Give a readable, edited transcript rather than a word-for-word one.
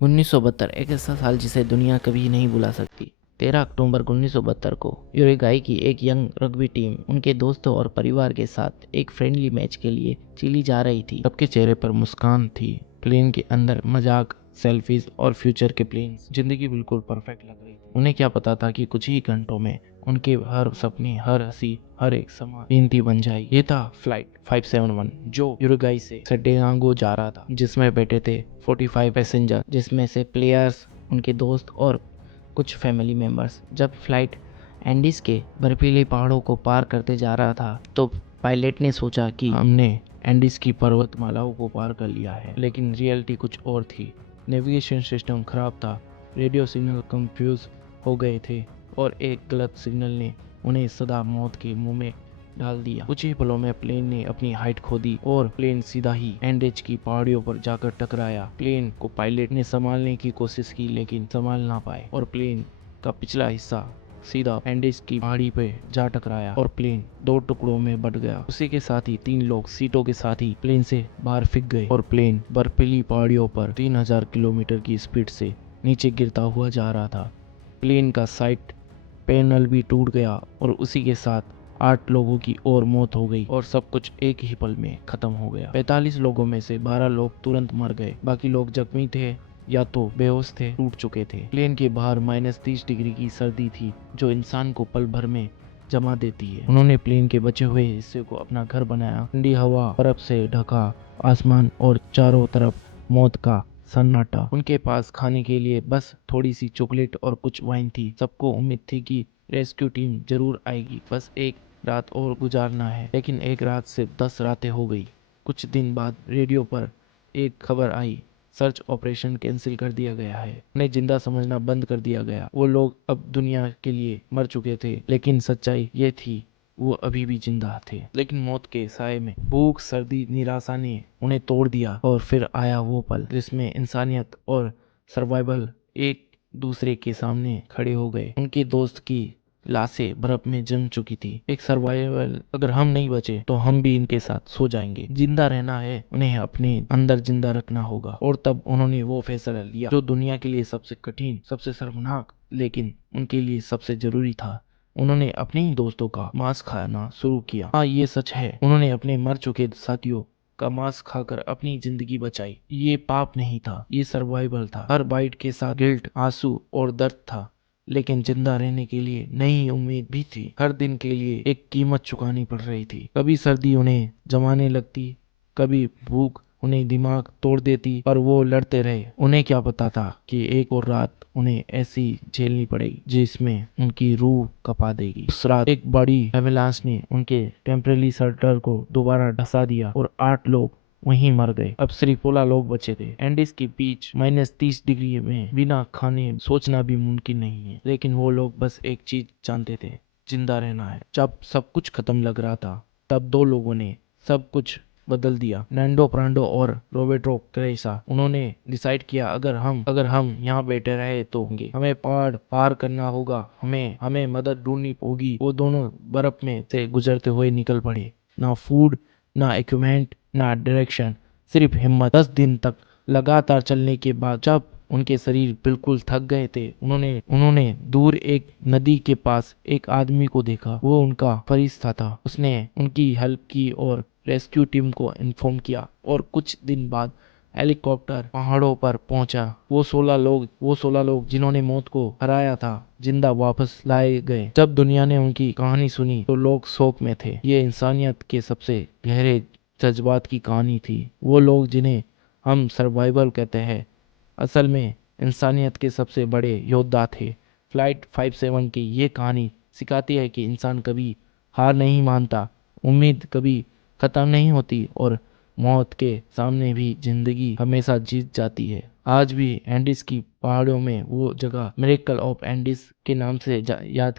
1972 एक ऐसा साल जिसे दुनिया कभी नहीं भुला सकती। 13 अक्टूबर 1972 को यूरुग्वाई की एक यंग रग्बी टीम उनके दोस्तों और परिवार के साथ एक फ्रेंडली मैच के लिए चिली जा रही थी। सबके चेहरे पर मुस्कान थी। प्लेन के अंदर मजाक, सेल्फीज और फ्यूचर के प्लेन्स। जिंदगी बिल्कुल परफेक्ट लग रही थी। उन्हें क्या पता था कि कुछ ही घंटों में उनके हर सपने, हर हंसी, हर एक समा कीमती बन जाएगी। ये था फ्लाइट 571 जो यूरुग्वाई से सैंटियागो जा रहा था, जिसमें बैठे थे 45 पैसेंजर, जिसमें से प्लेयर्स, उनके दोस्त और कुछ फैमिली मेंबर्स। जब फ्लाइट एंडीज के बर्फीले पहाड़ों को पार करते जा रहा था तो पायलट ने सोचा कि हमने एंडीज की पर्वतमालाओं को पार कर लिया है, लेकिन रियलिटी कुछ और थी। नेविगेशन सिस्टम खराब था, रेडियो सिग्नल कंफ्यूज हो गए थे और एक गलत सिग्नल ने उन्हें सदा मौत के मुंह में डाल दिया। कुछ ही पलों में प्लेन ने अपनी हाइट खो दी और प्लेन सीधा ही एंडेज की पहाड़ियों पर जाकर टकराया। प्लेन को पायलट ने संभालने की कोशिश की लेकिन संभाल ना पाए और प्लेन का पिछला हिस्सा सीधा एंडेज की पहाड़ी पे जा टकराया और प्लेन दो टुकड़ों में बट गया। उसी के साथ ही 3 लोग सीटों के साथ ही प्लेन से बाहर फिक गए और प्लेन बर्फीली पहाड़ियों पर 3000 किलोमीटर की स्पीड से नीचे गिरता हुआ जा रहा था। प्लेन का साइड पैनल भी टूट गया और उसी के साथ 8 लोगों की और मौत हो गई और सब कुछ एक ही पल में खत्म हो गया। 45 लोगों में से 12 लोग तुरंत मर गए, बाकी लोग जख्मी थे या तो बेहोश थे, टूट चुके थे। प्लेन के बाहर -30 डिग्री की सर्दी थी जो इंसान को पल भर में जमा देती है। उन्होंने प्लेन के बचे हुए हिस्से को अपना घर बनाया। ठंडी हवा, बर्फ से ढका आसमान और चारों तरफ मौत का सन्नाटा। उनके पास खाने के लिए बस थोड़ी सी चॉकलेट और कुछ वाइन थी। सबको उम्मीद थी कि रेस्क्यू टीम जरूर आएगी, बस एक रात और गुजारना है। लेकिन एक रात से 10 रातें हो गई। कुछ दिन बाद रेडियो पर एक खबर आई, सर्च ऑपरेशन कैंसिल कर दिया गया है। उन्हें जिंदा समझना बंद कर दिया गया। वो लोग अब दुनिया के लिए मर चुके थे, लेकिन सच्चाई ये थी वो अभी भी जिंदा थे। लेकिन मौत के साए में भूख, सर्दी, निराशा ने उन्हें तोड़ दिया और फिर आया वो पल जिसमें इंसानियत और सर्वाइवल एक दूसरे के सामने खड़े हो गए। उनके दोस्त की लाशें बर्फ में जम चुकी थी। एक सर्वाइवल, अगर हम नहीं बचे तो हम भी इनके साथ सो जाएंगे। जिंदा रहना है, उन्हें अपने अंदर जिंदा रखना होगा। और तब उन्होंने वो फैसला लिया जो दुनिया के लिए सबसे कठिन, सबसे शर्मनाक, लेकिन उनके लिए सबसे जरूरी था। उन्होंने अपने ही दोस्तों का मांस खाना शुरू किया। हाँ, ये सच है, उन्होंने अपने मर चुके साथियों का मांस खाकर अपनी जिंदगी बचाई। ये पाप नहीं था, ये सर्वाइवल था। हर बाइट के साथ गिल्ट, आंसू और दर्द था, लेकिन जिंदा रहने के लिए नई उम्मीद भी थी। हर दिन के लिए एक कीमत चुकानी पड़ रही थी। कभी सर्दी उन्हें जमाने लगती, कभी भूख उन्हें दिमाग तोड़ देती, पर वो लड़ते रहे। उन्हें क्या पता था कि एक और रात उन्हें ऐसी झेलनी पड़ेगी जिसमें उनकी रूह कपा देगी। उस रात एक बड़ी एवेलांच ने उनके टेम्परेरी शेल्टर को दोबारा धंसा दिया और 8 लोग वहीं मर गए। अब सिर्फ 16 लोग बचे थे। एंडीज के बीच -30 डिग्री में बिना खाने सोचना भी मुमकिन नहीं है, लेकिन वो लोग बस एक चीज जानते थे, जिंदा रहना है। जब सब कुछ खत्म लग रहा था तब 2 लोगों ने सब कुछ बदल दिया। नैंडो प्रांडो और रोबर्टो क्रेसा। उन्होंने डिसाइड किया, अगर हम यहाँ बैठे रहे तो होंगे, हमें पहाड़ पार करना होगा, हमें मदद ढूंढनी होगी। वो दोनों बर्फ में से गुजरते हुए निकल पड़े। ना फूड, ना इक्विपमेंट, ना डायरेक्शन, सिर्फ हिम्मत। 10 दिन तक लगातार चलने के बाद जब उनके शरीर बिल्कुल थक गए थे, उन्होंने दूर एक नदी के पास एक आदमी को देखा। वो उनका फरिश्ता था। उसने उनकी हेल्प की और रेस्क्यू टीम को इन्फॉर्म किया और कुछ दिन बाद हेलीकॉप्टर पहाड़ों पर पहुंचा। वो 16 लोग जिन्होंने मौत को हराया था, जिंदा वापस लाए गए। जब दुनिया ने उनकी कहानी सुनी तो लोग शोक में थे। ये इंसानियत के सबसे गहरे जज्बात की कहानी थी। वो लोग जिन्हें हम सर्वाइवल कहते हैं, असल में इंसानियत के सबसे बड़े योद्धा थे। फ्लाइट 57 की ये कहानी सिखाती है कि इंसान कभी हार नहीं मानता, उम्मीद कभी खत्म नहीं होती और मौत के सामने भी जिंदगी हमेशा जीत जाती है। आज भी एंडीज की पहाड़ों में वो जगह मिरेकल ऑफ एंडीज के नाम से याद